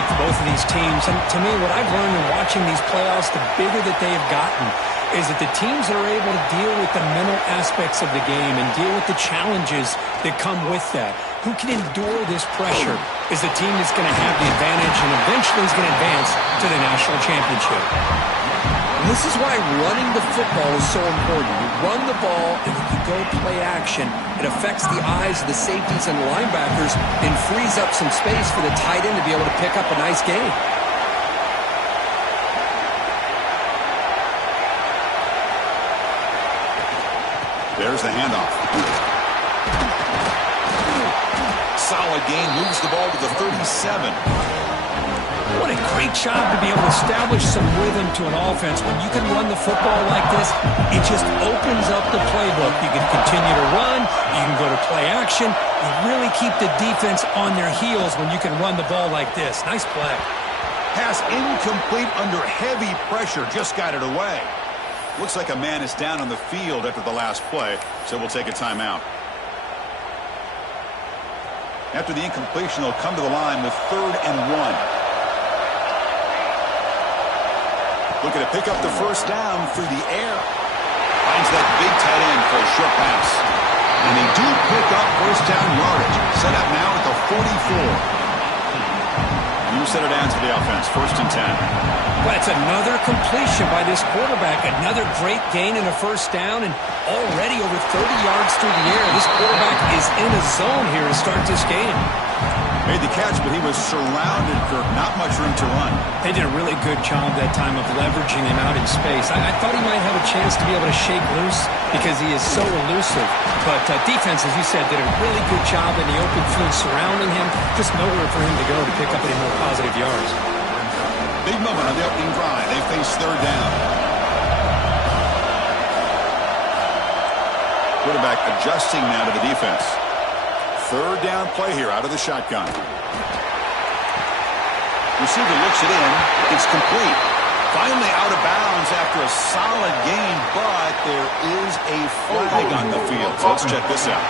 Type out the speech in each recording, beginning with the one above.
make for both of these teams. And to me, what I've learned in watching these playoffs, the bigger that they have gotten, is that the teams that are able to deal with the mental aspects of the game and deal with the challenges that come with that, who can endure this pressure, is the team that's going to have the advantage and eventually is going to advance to the national championship. This is why running the football is so important. You run the ball and then you go play action. It affects the eyes of the safeties and linebackers and frees up some space for the tight end to be able to pick up a nice gain. There's the handoff. Solid gain, moves the ball to the 37. What a great job to be able to establish some rhythm to an offense. When you can run the football like this, it just opens up the playbook. You can continue to run. You can go to play action. You really keep the defense on their heels when you can run the ball like this. Nice play. Pass incomplete under heavy pressure. Just got it away. Looks like a man is down on the field after the last play, so we'll take a timeout. After the incompletion, they'll come to the line with 3rd and 1. Looking to pick up the first down through the air. Finds that big tight end for a short pass. And they do pick up first down yardage. Set up now at the 44. You set it down to the offense. 1st and 10. Well, it's another completion by this quarterback. Another great gain in a first down, and already over 30 yards through the air. This quarterback is in a zone here to start this game. Made the catch, but he was surrounded, Kirk. Not much room to run. They did a really good job that time of leveraging him out in space. I thought he might have a chance to be able to shake loose because he is so elusive. But defense, as you said, did a really good job in the open field surrounding him. Just nowhere for him to go to pick up any more positive yards. Big moment on the opening drive. They face 3rd down. Quarterback adjusting now to the defense. 3rd down play here out of the shotgun. Receiver looks it in. It's complete. Finally out of bounds after a solid gain, but there is a flag on the field. So let's check this out.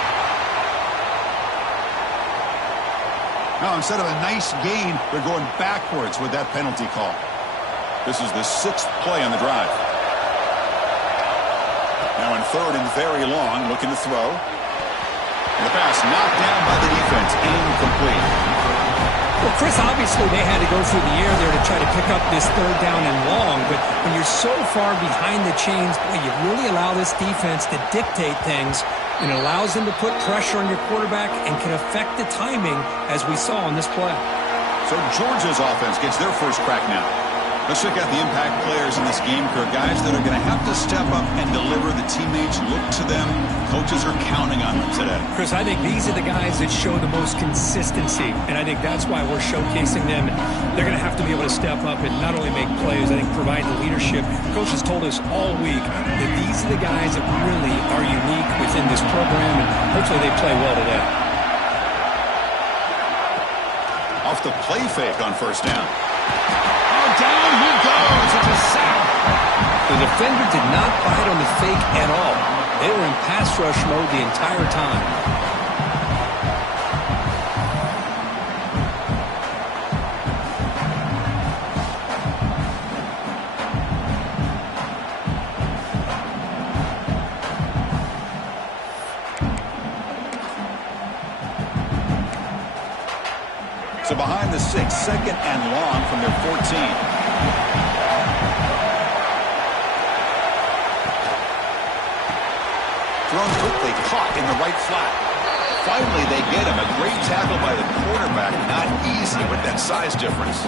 Now, instead of a nice gain, they're going backwards with that penalty call. This is the 6th play on the drive. Now in 3rd and very long, looking to throw. And the pass knocked down by the defense, incomplete. Well, Chris, obviously they had to go through the air there to try to pick up this 3rd down and long, but when you're so far behind the chains, boy, you really allow this defense to dictate things, and it allows them to put pressure on your quarterback and can affect the timing, as we saw on this play. So Georgia's offense gets their first crack now. Let's check out the impact players in this game, Kirk. Guys that are going to have to step up and deliver. The teammates look to them. Coaches are counting on them today. Chris, I think these are the guys that show the most consistency, and I think that's why we're showcasing them. They're going to have to be able to step up and not only make plays, I think provide the leadership. Coach has told us all week that these are the guys that really are unique within this program, and hopefully they play well today. Off the play fake on 1st down. Down he goes. It's a sack. The defender did not bite on the fake at all. They were in pass rush mode the entire time. So behind the 6, 2nd and long from their 14. Thrown quickly, caught in the right flat. Finally, they get him. A great tackle by the quarterback. Not easy with that size difference.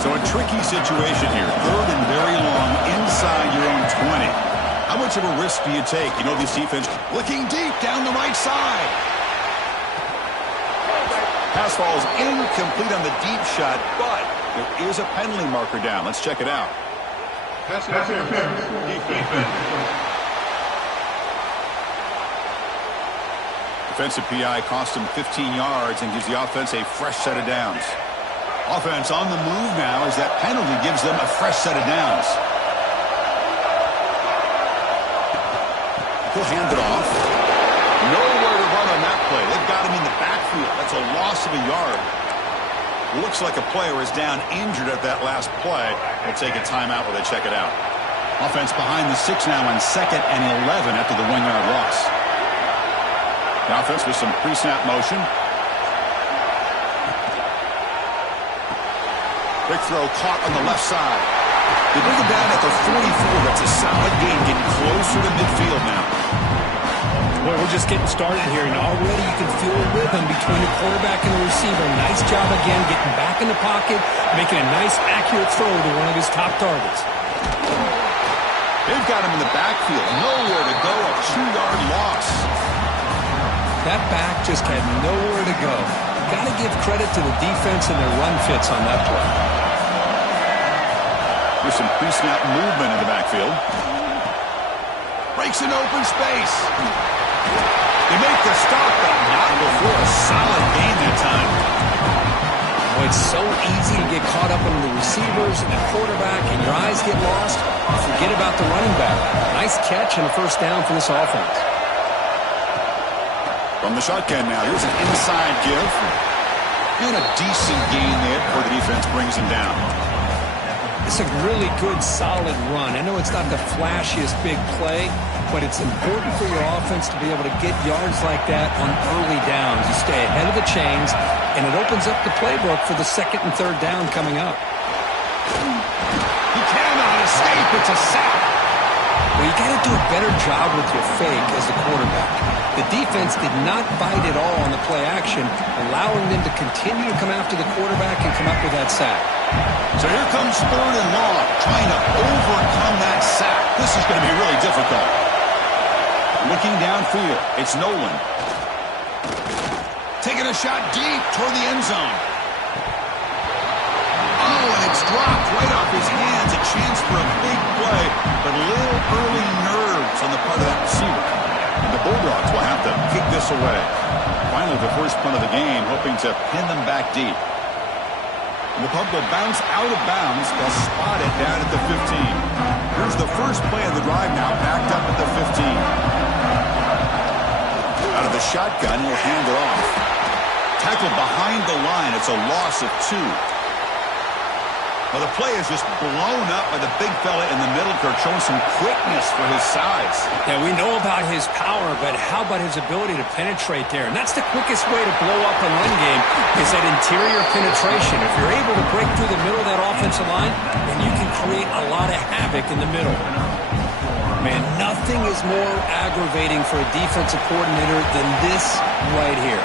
So a tricky situation here. 3rd and very long inside your own 20. How much of a risk do you take? You know this defense looking deep down the right side. Pass falls incomplete on the deep shot, but there is a penalty marker down. Let's check it out. Pass interference. Defense. Defensive PI cost him 15 yards and gives the offense a fresh set of downs. Offense on the move now as that penalty gives them a fresh set of downs. He'll hand it off. Nowhere to run on that play. They've got him in the backfield. That's a loss of a yard. Looks like a player is down injured at that last play. We'll take a timeout while they check it out. Offense behind the 6 now on 2nd and 11 after the 1-yard loss. The offense with some pre-snap motion. Quick throw caught on the left side. They bring it down at the 44. That's a solid gain, getting closer to midfield now. Boy, we're just getting started here, and already you can feel a rhythm between the quarterback and the receiver. Nice job again getting back in the pocket, making a nice, accurate throw to one of his top targets. They've got him in the backfield. Nowhere to go. A 2-yard loss. That back just had nowhere to go. Got to give credit to the defense and their run fits on that play. There's some pre-snap movement in the backfield. Breaks an open space. They make the stop, but not before a solid gain that time. Well, it's so easy to get caught up in the receivers and the quarterback, and your eyes get lost. You forget about the running back. Nice catch and a first down for this offense. From the shotgun now, here's an inside give. And a decent gain there before the defense brings him down. It's a really good, solid run. I know it's not the flashiest big play, but it's important for your offense to be able to get yards like that on early downs. You stay ahead of the chains, and it opens up the playbook for the 2nd and 3rd down coming up. He cannot escape. It's a sack. Well, you got to do a better job with your fake as a quarterback. The defense did not bite at all on the play action, allowing them to continue to come after the quarterback and come up with that sack. So here comes 3rd and long, trying to overcome that sack. This is going to be really difficult. Looking downfield, it's Nolan. Taking a shot deep toward the end zone. Oh, and it's dropped right off his hands. A chance for a big play, but a little early nerves on the part of that receiver. And the Bulldogs will have to kick this away. Finally, the first punt of the game, hoping to pin them back deep. And the punt will bounce out of bounds. They'll spot it down at the 15. Here's the first play of the drive now, backed up at the 15. Out of the shotgun, he'll hand it off. Tackled behind the line. It's a loss of 2. Well, the play is just blown up by the big fella in the middle, Kirk, showing some quickness for his size. Yeah, we know about his power, but how about his ability to penetrate there? And that's the quickest way to blow up a run game, is that interior penetration. If you're able to break through the middle of that offensive line, then you can create a lot of havoc in the middle. Man, nothing is more aggravating for a defensive coordinator than this right here.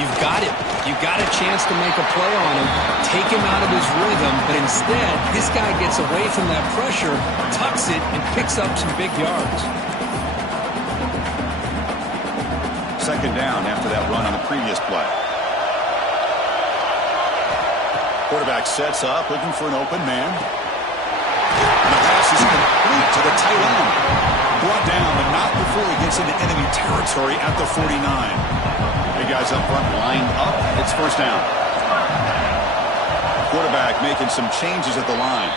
You've got it. You've got a chance to make a play on him, take him out of his rhythm, but instead, this guy gets away from that pressure, tucks it, and picks up some big yards. 2nd down after that run on the previous play. Quarterback sets up, looking for an open man. And the pass is complete to the tight end. Brought down, but not before he gets into enemy territory at the 49. Big guys up front lined up. It's first down. Quarterback making some changes at the line.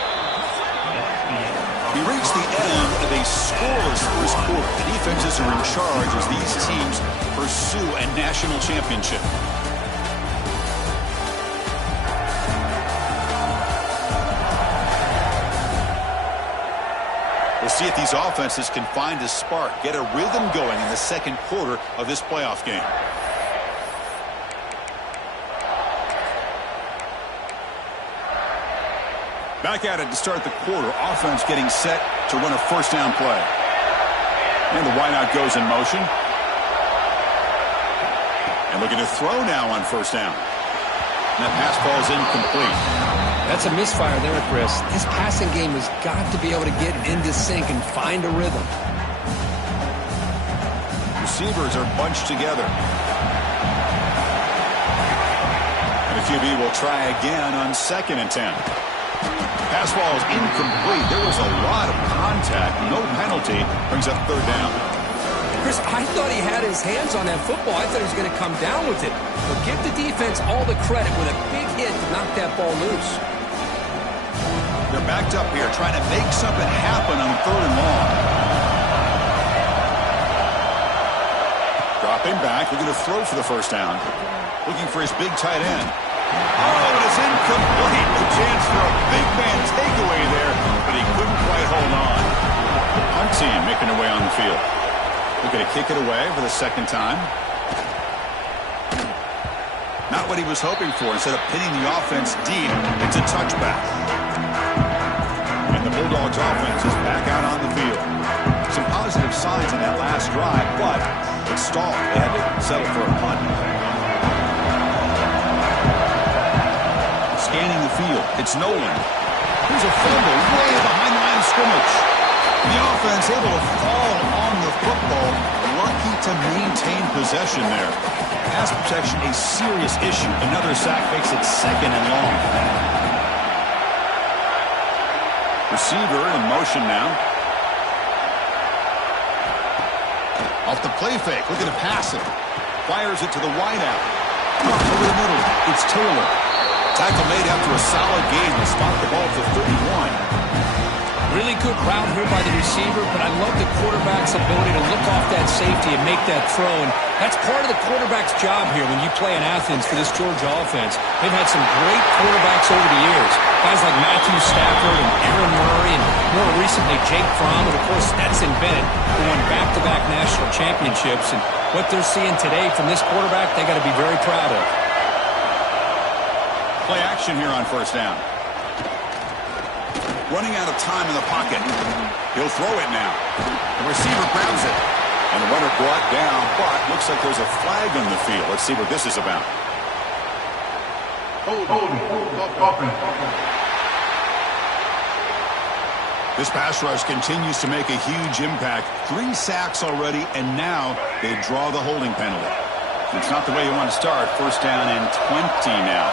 We reached the end of a scoreless first quarter. The defenses are in charge as these teams pursue a national championship. We'll see if these offenses can find a spark, get a rhythm going in the 2nd quarter of this playoff game. Back at it to start the quarter. Offense getting set to run a first down play. And the wideout goes in motion. And looking to throw now on first down. And that pass falls incomplete. That's a misfire there, Chris. This passing game has got to be able to get into sync and find a rhythm. Receivers are bunched together. And the QB will try again on 2nd and 10. Pass ball is incomplete. There was a lot of contact. No penalty. Brings up 3rd down. Chris, I thought he had his hands on that football. I thought he was going to come down with it. But give the defense all the credit with a big hit to knock that ball loose. They're backed up here trying to make something happen on 3rd and long. Dropping back. Looking to throw for the first down. Looking for his big tight end. Oh, and it's see him making their way on the field. Looking to kick it away for the second time. Not what he was hoping for. Instead of pinning the offense deep, it's a touchback. And the Bulldogs offense is back out on the field. Some positive signs in that last drive, but it stalled. They had to settle for a punt. Scanning the field, it's Nolan. Here's a fumble way behind the line of scrimmage. The offense able to fall on the football. Lucky to maintain possession there. Pass protection a serious issue. Another sack makes it 2nd and long. Receiver in motion now. Off the play fake, looking to pass it. Fires it to the wideout. Over the middle, it's Taylor. Tackle made after a solid gain. Will spot the ball to 31. Really good route here by the receiver, but I love the quarterback's ability to look off that safety and make that throw. And that's part of the quarterback's job here when you play in Athens for this Georgia offense. They've had some great quarterbacks over the years. Guys like Matthew Stafford and Aaron Murray and more recently Jake Fromm and, of course, Stetson Bennett, who won back-to-back national championships. And what they're seeing today from this quarterback, they got to be very proud of. Play action here on first down. Running out of time in the pocket. He'll throw it now. The receiver grabs it. And the runner brought down, but looks like there's a flag on the field. Let's see what this is about. This pass rush continues to make a huge impact. 3 sacks already, and now they draw the holding penalty. It's not the way you want to start. First down and 20 now.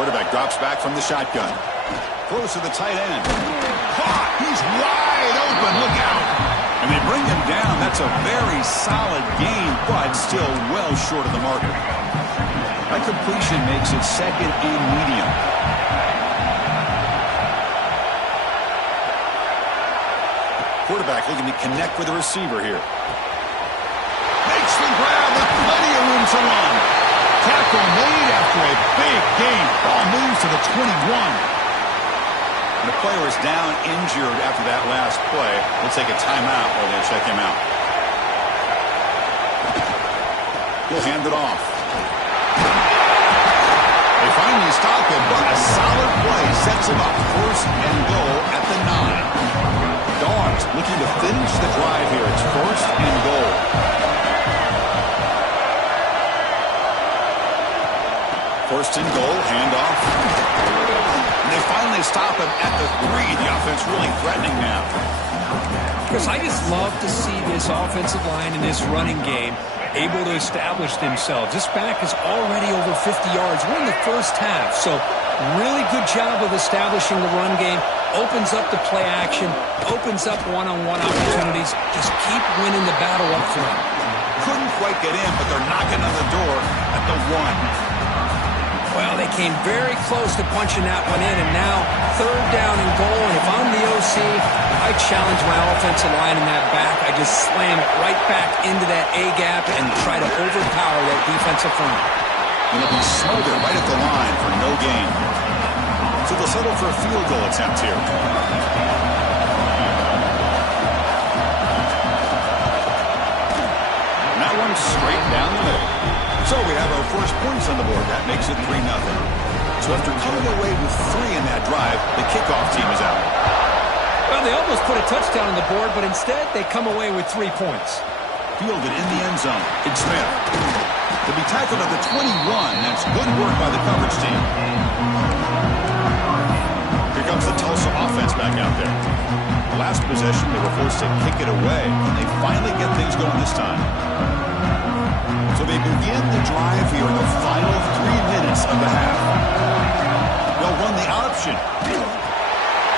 Quarterback drops back from the shotgun. Close to the tight end. Caught! He's wide open. Look out! And they bring him down. That's a very solid gain, but still well short of the marker. That completion makes it 2nd and medium. Quarterback looking to connect with the receiver here. Makes the grab with plenty of room to run. Tackle made after a big gain. Ball moves to the 21. And the player is down injured after that last play. We'll take a timeout while they check him out. He'll hand it off. They finally stop him, but a solid play sets him up. 1st and goal at the 9. Dogs looking to finish the drive here. It's 1st and goal. First and goal, handoff. And they finally stop him at the 3. The offense really threatening now. Chris, I just love to see this offensive line in this running game able to establish themselves. This back is already over 50 yards. We're in the first half, so really good job of establishing the run game. Opens up the play action, opens up one-on-one opportunities. Just keep winning the battle up front. Couldn't quite get in, but they're knocking on the door at the 1. Well, they came very close to punching that one in, and now 3rd down and goal. And if I'm the OC, I challenge my offensive line in that back. I just slam it right back into that A-gap and try to overpower that defensive front. And it'll be smothered right at the line for no gain. So they'll settle for a field goal attempt here. And that one straight down the middle. So we have our first points on the board. That makes it 3-0. So after coming away with 3 in that drive, the kickoff team is out. Well, they almost put a touchdown on the board, but instead they come away with 3 points. Fielded in the end zone. It's Smith. To be tackled at the 21. That's good work by the coverage team. Here comes the Tulsa offense back out there. The last possession, they were forced to kick it away. Can they finally get things going this time? So they begin the drive here in the final 3 minutes of the half. They'll run the option.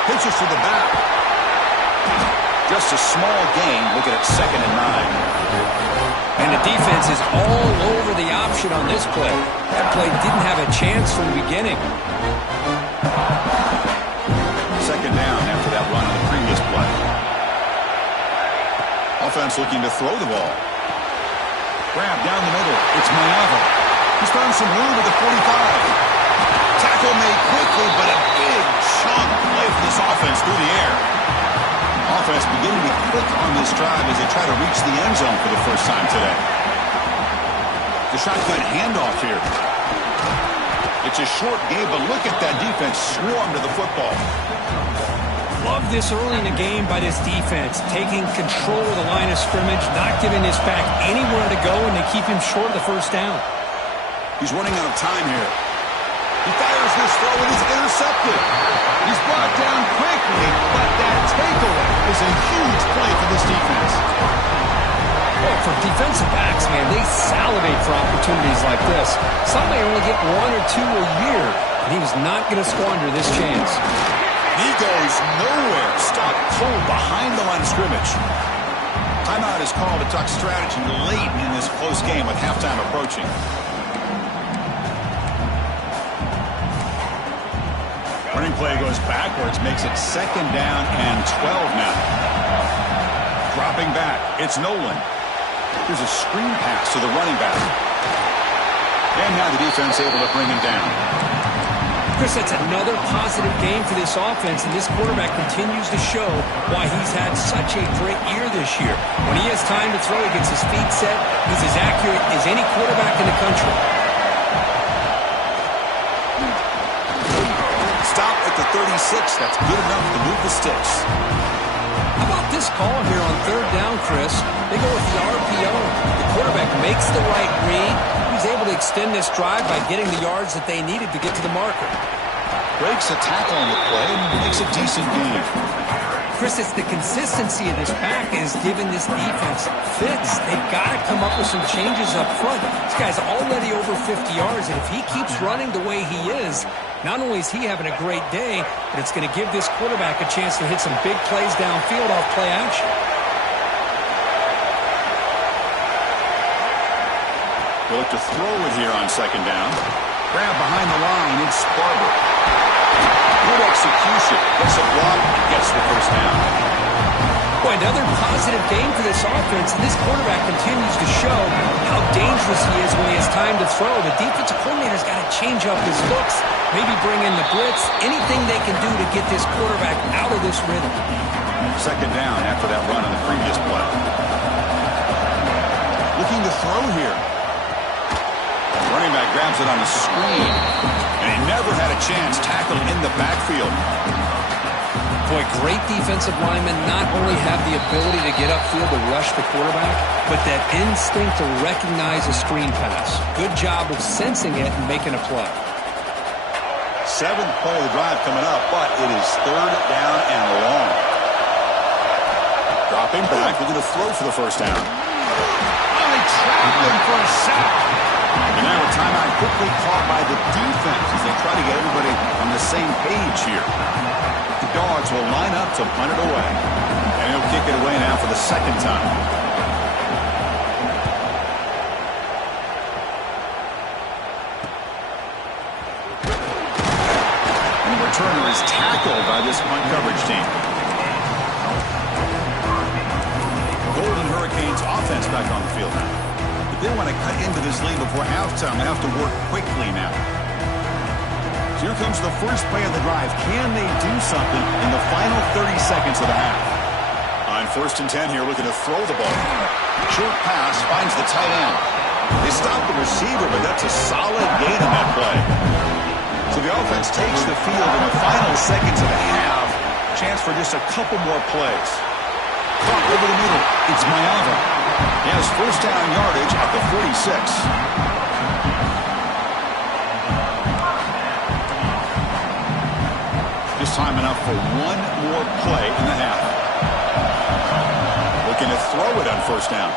Pitches to the back. Just a small gain. Looking at 2nd and 9. And the defense is all over the option on this play. That play didn't have a chance from the beginning. 2nd down after that run on the previous play. Offense looking to throw the ball. Grab down the middle. It's Mayava. He's found some room at the 45. Tackle made quickly, but a big chunk play for this offense through the air. Offense beginning to click on this drive as they try to reach the end zone for the first time today. The shotgun handoff here. It's a short game, but look at that defense swarm to the football. Love this early in the game by this defense, taking control of the line of scrimmage, not giving this back anywhere to go, and they keep him short of the first down. He's running out of time here. He fires this throw and is intercepted. He's brought down quickly, but that takeaway is a huge play for this defense. Well, for defensive backs, man, they salivate for opportunities like this. Some may only get 1 or 2 a year, and he was not going to squander this chance. He goes nowhere. Stop cold behind the line of scrimmage. Timeout is called to talk strategy late in this close game with halftime approaching. Running play goes backwards, makes it 2nd down and 12 now. Dropping back, it's Nolan. Here's a screen pass to the running back. And now the defense able to bring him down. Chris, that's another positive game for this offense, and this quarterback continues to show why he's had such a great year this year. When he has time to throw, he gets his feet set. He's as accurate as any quarterback in the country. Stop at the 36. That's good enough to move the sticks. How about this call here on 3rd down, Chris? They go with the RPO. The quarterback makes the right read. He's able to extend this drive by getting the yards that they needed to get to the marker. Breaks a tackle on the play and makes a decent gain. Chris, it's the consistency of this pack is giving this defense fits. They've got to come up with some changes up front. This guy's already over 50 yards, and if he keeps running the way he is, not only is he having a great day, but it's going to give this quarterback a chance to hit some big plays downfield off play action. They'll look to throw it here on 2nd down. Grab behind the line, it's Barber. Good execution. Gets a block and gets the first down. Boy, another positive game for this offense, and this quarterback continues to show how dangerous he is when he has time to throw. The defensive coordinator's got to change up his looks, maybe bring in the blitz, anything they can do to get this quarterback out of this rhythm. 2nd down after that run on the previous play. Looking to throw here. Running back grabs it on the screen, and he never had a chance tackled in the backfield. Boy, great defensive linemen not only have the ability to get upfield to rush the quarterback, but that instinct to recognize a screen pass. Good job of sensing it and making a play. 7th play of the drive coming up, but it is 3rd down and long. Dropping back, looking to throw for the first down. Oh, they trapped him for a sack. And now a timeout quickly caught by the defense as they try to get everybody on the same page here. The Dogs will line up to punt it away. And he'll kick it away now for the 2nd time. And the returner is tackled by this punt coverage team. Golden Hurricanes offense back on the field now. They want to cut into this lead before halftime. They have to work quickly now. So here comes the first play of the drive. Can they do something in the final 30 seconds of the half? On 1st and 10 here, looking to throw the ball. Short pass finds the tight end. They stop the receiver, but that's a solid gain on that play. So the offense takes the field in the final seconds of the half. Chance for just a couple more plays. Caught over the middle. It's Mayava. He has first down yardage at the 46. Just time enough for one more play in the half. Looking to throw it on 1st down.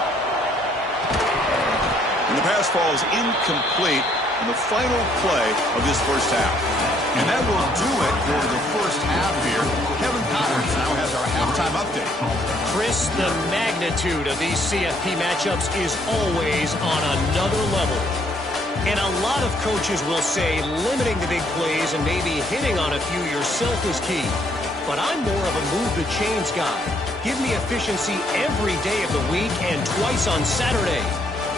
And the pass falls incomplete in the final play of this first half. And that will do it for the first half here. Kevin Connors now has our halftime update. Chris, the magnitude of these CFP matchups is always on another level. And a lot of coaches will say limiting the big plays and maybe hitting on a few yourself is key. But I'm more of a move the chains guy. Give me efficiency every day of the week and twice on Saturday.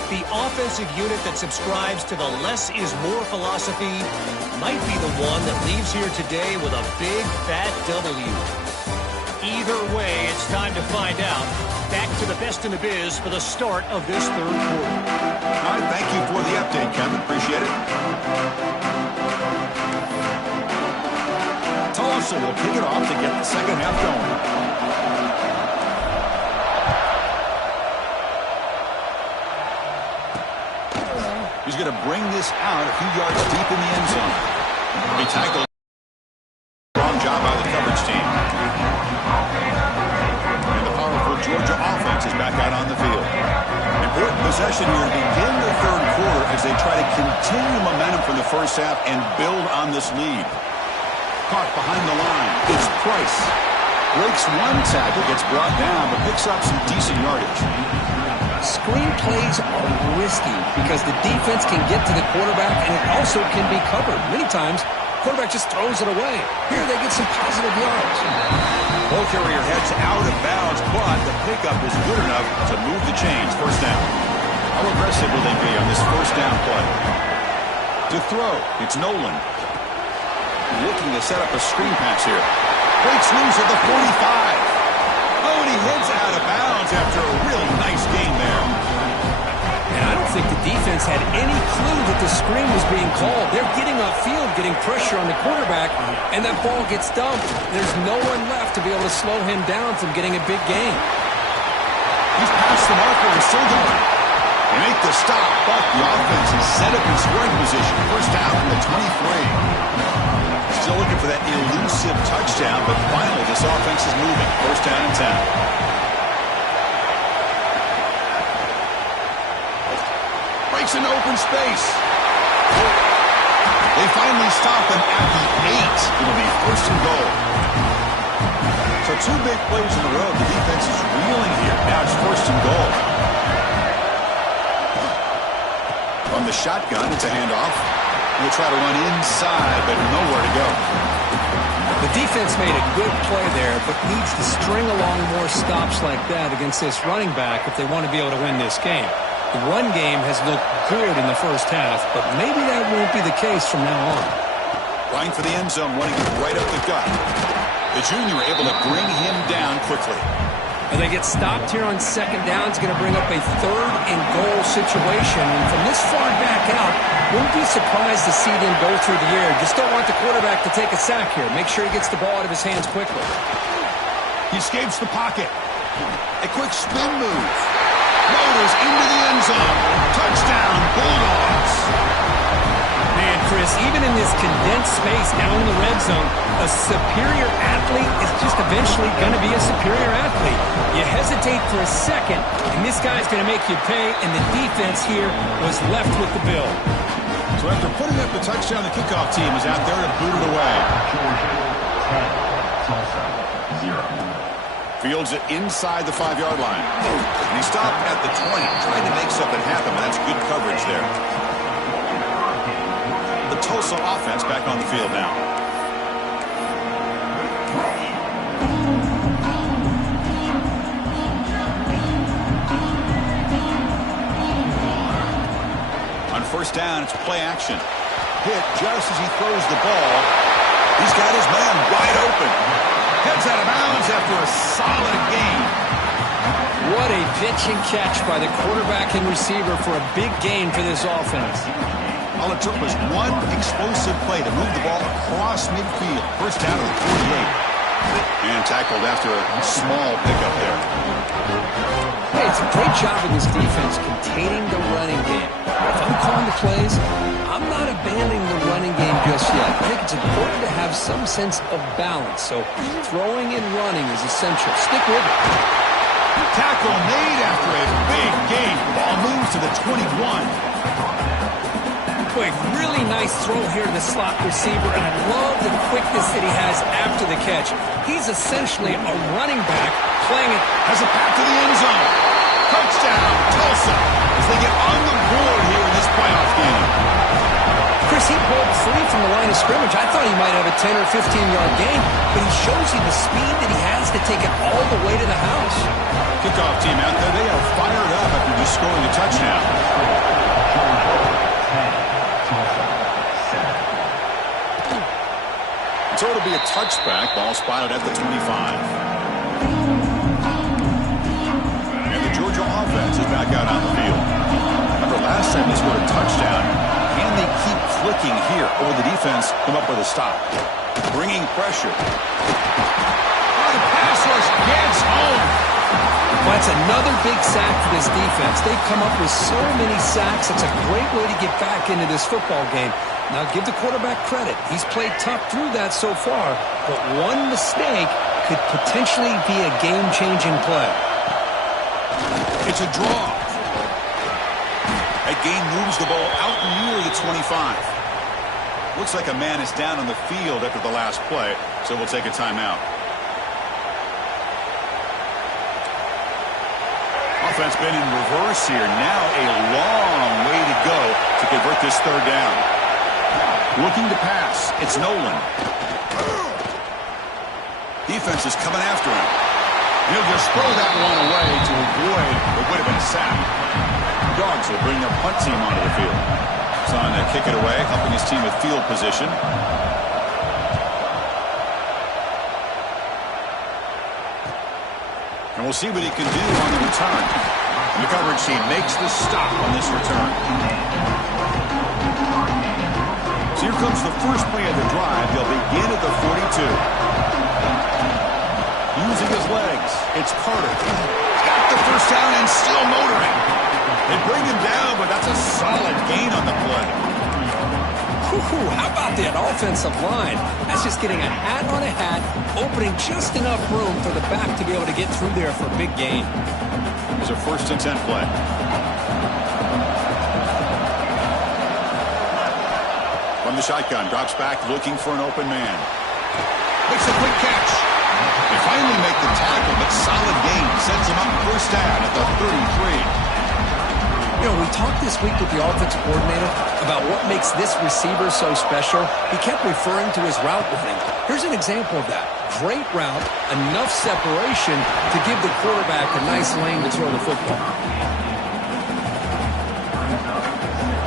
The offensive unit that subscribes to the less is more philosophy might be the one that leaves here today with a big, fat W. Either way, it's time to find out. Back to the best in the biz for the start of this third quarter. All right, thank you for the update, Kevin. Appreciate it. Tulsa will kick it off to get the second half going. He's going to bring this out a few yards deep in the end zone. He tackled. Wrong job by the coverage team. And the powerful Georgia offense is back out on the field. Important possession here to begin the third quarter as they try to continue momentum from the first half and build on this lead. Caught behind the line. It's Price. Breaks one tackle, gets brought down, but picks up some decent yardage. Screen plays are risky because the defense can get to the quarterback and it also can be covered. Many times, quarterback just throws it away. Here they get some positive yards. Ball carrier heads out of bounds, but the pickup is good enough to move the chains. First down. How aggressive will they be on this first down play? To throw, it's Nolan. Looking to set up a screen pass here. Breaks loose at the 45. Oh, and he heads out of bounds after a really nice game there. And I don't think the defense had any clue that the screen was being called. They're getting upfield, getting pressure on the quarterback, and that ball gets dumped. There's no one left to be able to slow him down from getting a big gain. He's past the marker and still going. They make the stop, but the offense is set up in scoring position. First down from the 23. Still looking for that elusive touchdown, but finally this offense is moving. First down and 10. Breaks into open space. They finally stop him at the 8. It'll be first and goal. So two big plays in a row. The defense is reeling here. Now it's first and goal. From the shotgun, it's a handoff. He'll try to run inside, but nowhere to go. The defense made a good play there, but needs to string along more stops like that against this running back if they want to be able to win this game. The run game has looked good in the first half, but maybe that won't be the case from now on. Line for the end zone, running right up the gut. The junior able to bring him down quickly. And they get stopped here on second down. It's going to bring up a third and goal situation. And from this far back out, wouldn't be surprised to see them go through the air. Just don't want the quarterback to take a sack here. Make sure he gets the ball out of his hands quickly. He escapes the pocket. A quick spin move. Motors into the end zone. Touchdown, Bulldogs. Man, Chris, even in this condensed space down in the red zone, a superior athlete is just eventually going to be a superior athlete. You hesitate for a second, and this guy's going to make you pay, and the defense here was left with the bill. So after putting up the touchdown, the kickoff team is out there to boot it away. Tulsa, 0. Fields it inside the 5-yard line. And he stopped at the 20, trying to make something happen, but that's good coverage there. The Tulsa offense back on the field now. On first down, it's play action. Hit just as he throws the ball. He's got his man wide open. Heads out of bounds after a solid gain. What a pitch and catch by the quarterback and receiver for a big gain for this offense. All it took was one explosive play to move the ball across midfield. First down to the 48. And tackled after a small pickup there. Hey, it's a great job of this defense containing the running game. If I'm calling the plays, I'm not abandoning the running game just yet. I think it's important to have some sense of balance. So throwing and running is essential. Stick with it. Tackle made after a big gain. Ball moves to the 21. Quick, really nice throw here to the slot receiver, and I love the quickness that he has after the catch. He's essentially a running back playing it. Has a path to the end zone. Touchdown, Tulsa, as they get on the board here in this playoff game. Chris, he broke free from the line of scrimmage. I thought he might have a 10 or 15-yard gain, but he shows you the speed that he has to take it all the way to the house. Kickoff team out there, they are fired up after just scoring a touchdown. So it'll be a touchback. Ball spotted at the 25. back out on the field. Remember, last time they scored a touchdown. Can they keep clicking here? Or will the defense come up with a stop? Bringing pressure. Oh, the pass rush gets home. Well, that's another big sack for this defense. They've come up with so many sacks. It's a great way to get back into this football game. Now, give the quarterback credit. He's played tough through that so far, but one mistake could potentially be a game-changing play. It's a draw. That game moves the ball out near the 25. Looks like a man is down on the field after the last play, so we'll take a timeout. Offense been in reverse here. Now a long way to go to convert this third down. Looking to pass. It's Nolan. Defense is coming after him. He'll just throw that one away to avoid what would have been a sack. Dogs will bring their punt team onto the field. Son kick it away, helping his team with field position. And we'll see what he can do on the return. The coverage team makes the stop on this return. So here comes the first play of the drive. They'll begin at the 42. Using his legs, it's Carter. Got the first down and still motoring. They bring him down, but that's a solid gain on the play. How about that offensive line? That's just getting a hat on a hat, opening just enough room for the back to be able to get through there for a big gain. It's a 1st and 10 play. From the shotgun, drops back looking for an open man. Makes a quick catch. They finally make the tackle, but solid gain sends them up first down at the 33. You know, we talked this week with the offensive coordinator about what makes this receiver so special. He kept referring to his route running. Here's an example of that. Great route, enough separation to give the quarterback a nice lane to throw the football.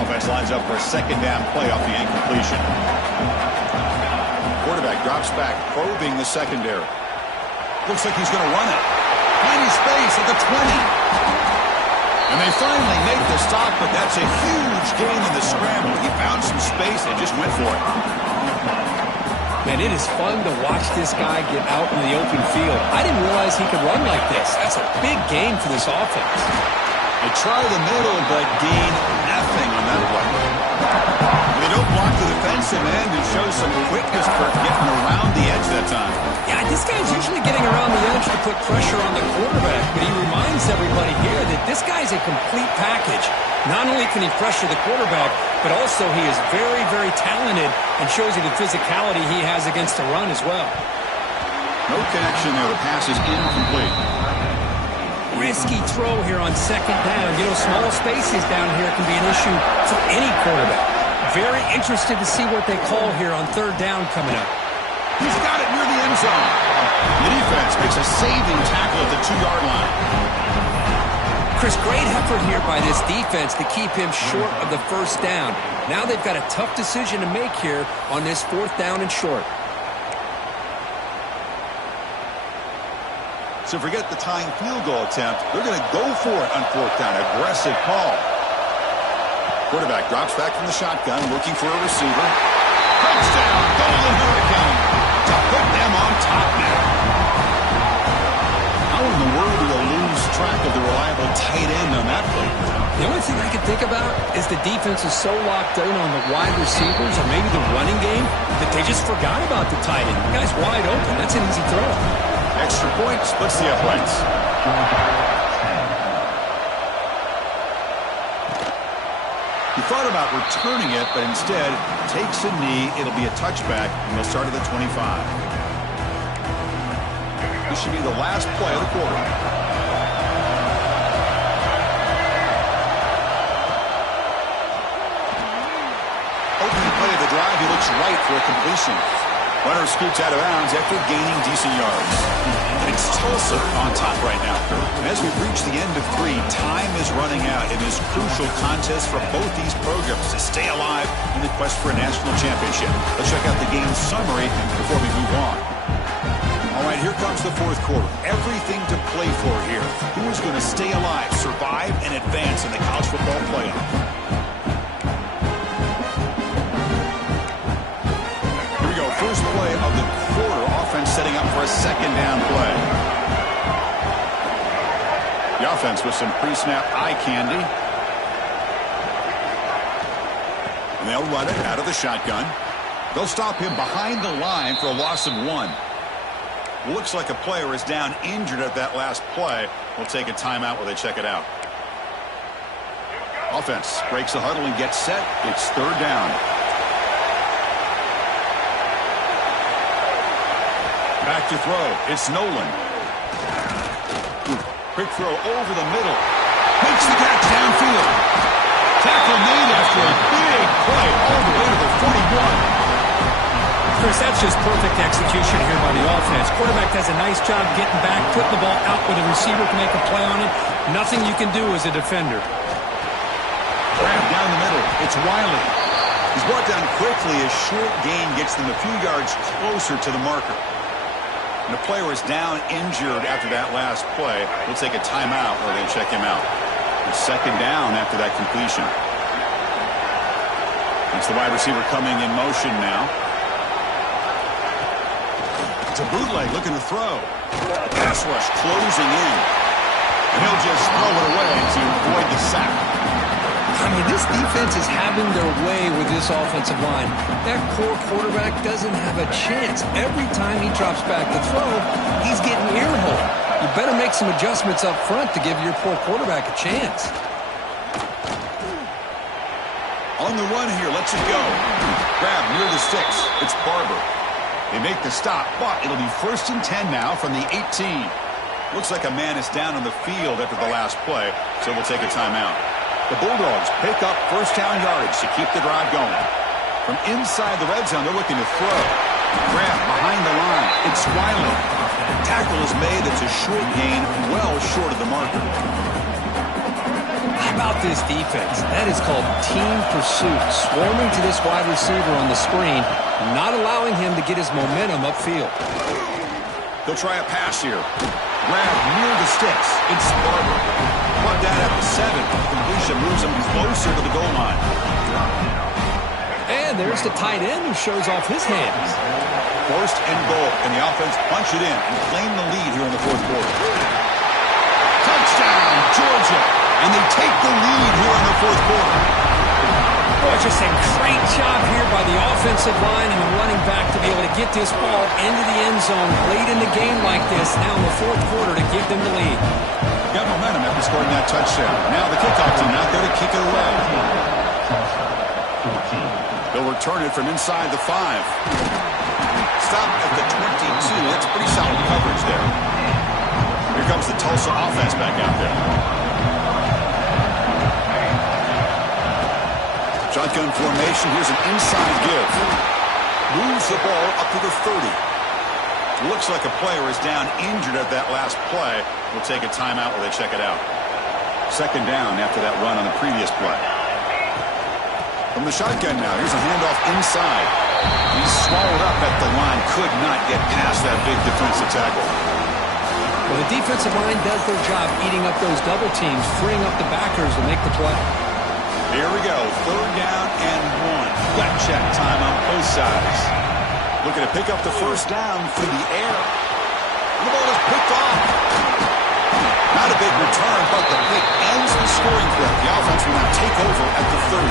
Offense lines up for a 2nd down play off the incompletion. Quarterback drops back, probing the secondary. Looks like he's going to run it. Finding space at the 20. And they finally make the stop, but that's a huge gain in the scramble. He found some space and just went for it. Man, it is fun to watch this guy get out in the open field. I didn't realize he could run like this. That's a big gain for this offense. They try the middle, but gain nothing on that play. They don't block the defensive end and show some quickness for getting around the edge that time. Yeah, this guy's usually getting around the edge to put pressure on the quarterback, but he reminds everybody here that this guy's a complete package. Not only can he pressure the quarterback, but also he is very, very talented and shows you the physicality he has against the run as well. No connection there. The pass is incomplete. Risky throw here on 2nd down. You know, small spaces down here can be an issue for any quarterback. Very interested to see what they call here on 3rd down coming up. He's got it near the end zone. The defense makes a saving tackle at the 2-yard line. Chris, great effort here by this defense to keep him short of the 1st down. Now they've got a tough decision to make here on this 4th down and short. So forget the tying field goal attempt. They're going to go for it on 4th down. Aggressive call. Quarterback drops back from the shotgun, looking for a receiver. Touchdown, Golden Hurricane. To put them on top now. How in the world do they lose track of the reliable tight end on that play? The only thing I can think about is the defense is so locked in on the wide receivers or maybe the running game that they just forgot about the tight end. The guy's wide open. That's an easy throw. Extra point splits the uprights. He thought about returning it, but instead takes a knee. It'll be a touchback, and they'll start at the 25. This should be the last play of the quarter. Opening play of the drive, he looks right for a completion. Runner scoots out of bounds after gaining decent yards. It's Tulsa on top right now. And as we reach the end of 3, time is running out in this crucial contest for both these programs to stay alive in the quest for a national championship. Let's check out the game summary before we move on. All right, here comes the fourth quarter. Everything to play for here. Who is going to stay alive, survive, and advance in the college football playoff? Here we go. First play of the quarter. Offense setting up for a second down play. The offense with some pre-snap eye candy. And they'll run it out of the shotgun. They'll stop him behind the line for a loss of 1. Looks like a player is down injured at that last play. We'll take a timeout while they check it out. Offense breaks the huddle and gets set. It's third down. Back to throw. It's Nolan. Quick throw over the middle. Makes the catch downfield. Tackle made after a big play all the way to the 41. Chris, that's just perfect execution here by the offense. Quarterback does a nice job getting back, putting the ball out where the receiver can make a play on it. Nothing you can do as a defender. Grab down the middle. It's Wiley. He's brought down quickly. A short gain gets them a few yards closer to the marker. And the player is down injured after that last play. We'll take a timeout while they check him out. It's second down after that completion. It's the wide receiver coming in motion now. It's a bootleg looking to throw. Pass rush closing in. And he'll just throw it away to avoid the sack. I mean, this defense is having their way with this offensive line. That core quarterback doesn't have a chance. Every time he drops back to throw, he's getting earholed. You better make some adjustments up front to give your poor quarterback a chance. On the run here, lets it go. Grab near the sticks. It's Barber. They make the stop, but it'll be 1st and 10 now from the 18. Looks like a man is down on the field after the last play, so we'll take a timeout. The Bulldogs pick up first down yardage to keep the drive going. From inside the red zone, they're looking to throw. Grab behind the line. It's Wiley. Tackle is made. It's a short gain, well short of the marker. How about this defense? That is called team pursuit. Swarming to this wide receiver on the screen, not allowing him to get his momentum upfield. They'll try a pass here. Grab near the sticks. It's Barber. Brought down at the 7. Completion moves him closer to the goal line. And there's the tight end who shows off his hands. 1st and goal, and the offense punch it in and claim the lead here in the fourth quarter. Touchdown, Georgia! And they take the lead here in the fourth quarter. Boy, just a great job here by the offensive line and the running back to be able to get this ball into the end zone late in the game like this, now in the fourth quarter, to give them the lead. Got momentum after scoring that touchdown. Now the kickoff team out there to kick it away. They'll return it from inside the 5. Stop at the 22. That's pretty solid coverage there. Here comes the Tulsa offense back out there. Shotgun formation. Here's an inside give. Moves the ball up to the 30. Looks like a player is down injured at that last play. We'll take a timeout while they check it out. Second down after that run on the previous play. From the shotgun now, here's a handoff inside. He's swallowed up at the line. Could not get past that big defensive tackle. Well, the defensive line does their job eating up those double teams, freeing up the backers to make the play. Here we go. Third down and 1. Gut check time on both sides. Looking to pick up the first down through the air. And the ball is picked off. Not a big return, but the pick ends the scoring threat. The offense will now take over at the 30.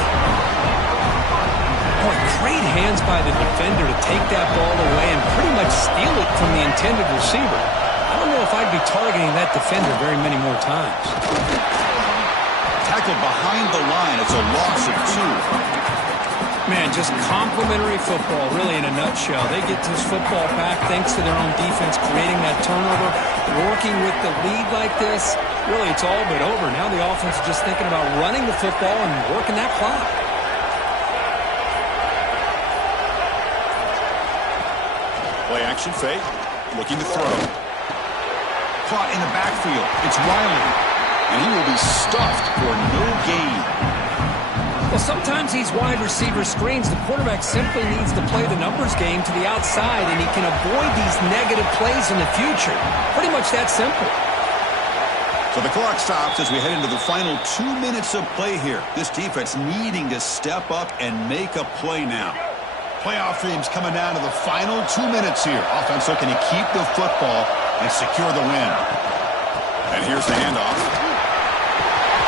Boy, great hands by the defender to take that ball away and pretty much steal it from the intended receiver. I don't know if I'd be targeting that defender very many more times. Tackled behind the line. It's a loss of 2. Man, just complimentary football, really, in a nutshell. They get this football back thanks to their own defense, creating that turnover, working with the lead like this. Really, it's all but over. Now the offense is just thinking about running the football and working that clock. Play action fake. Looking to throw. Caught in the backfield. It's Wiley. And he will be stuffed for no gain. Well, Well, sometimes these wide receiver screens, the quarterback simply needs to play the numbers game to the outside, and he can avoid these negative plays in the future. Pretty much that simple. So the clock stops as we head into the final 2 minutes of play here. This defense needing to step up and make a play now. Playoff dreams coming down to the final 2 minutes here. Offense looking to keep the football and secure the win. And here's the handoff.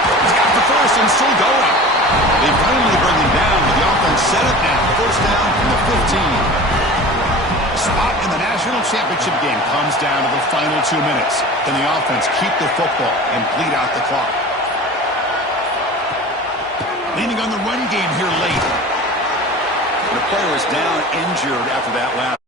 He's got the first and still going. They finally bring him down with the offense set up now. First down from the 15. Spot in the national championship game comes down to the final 2 minutes. Can the offense keep the football and bleed out the clock? Leaning on the run game here late. The player is down injured after that last.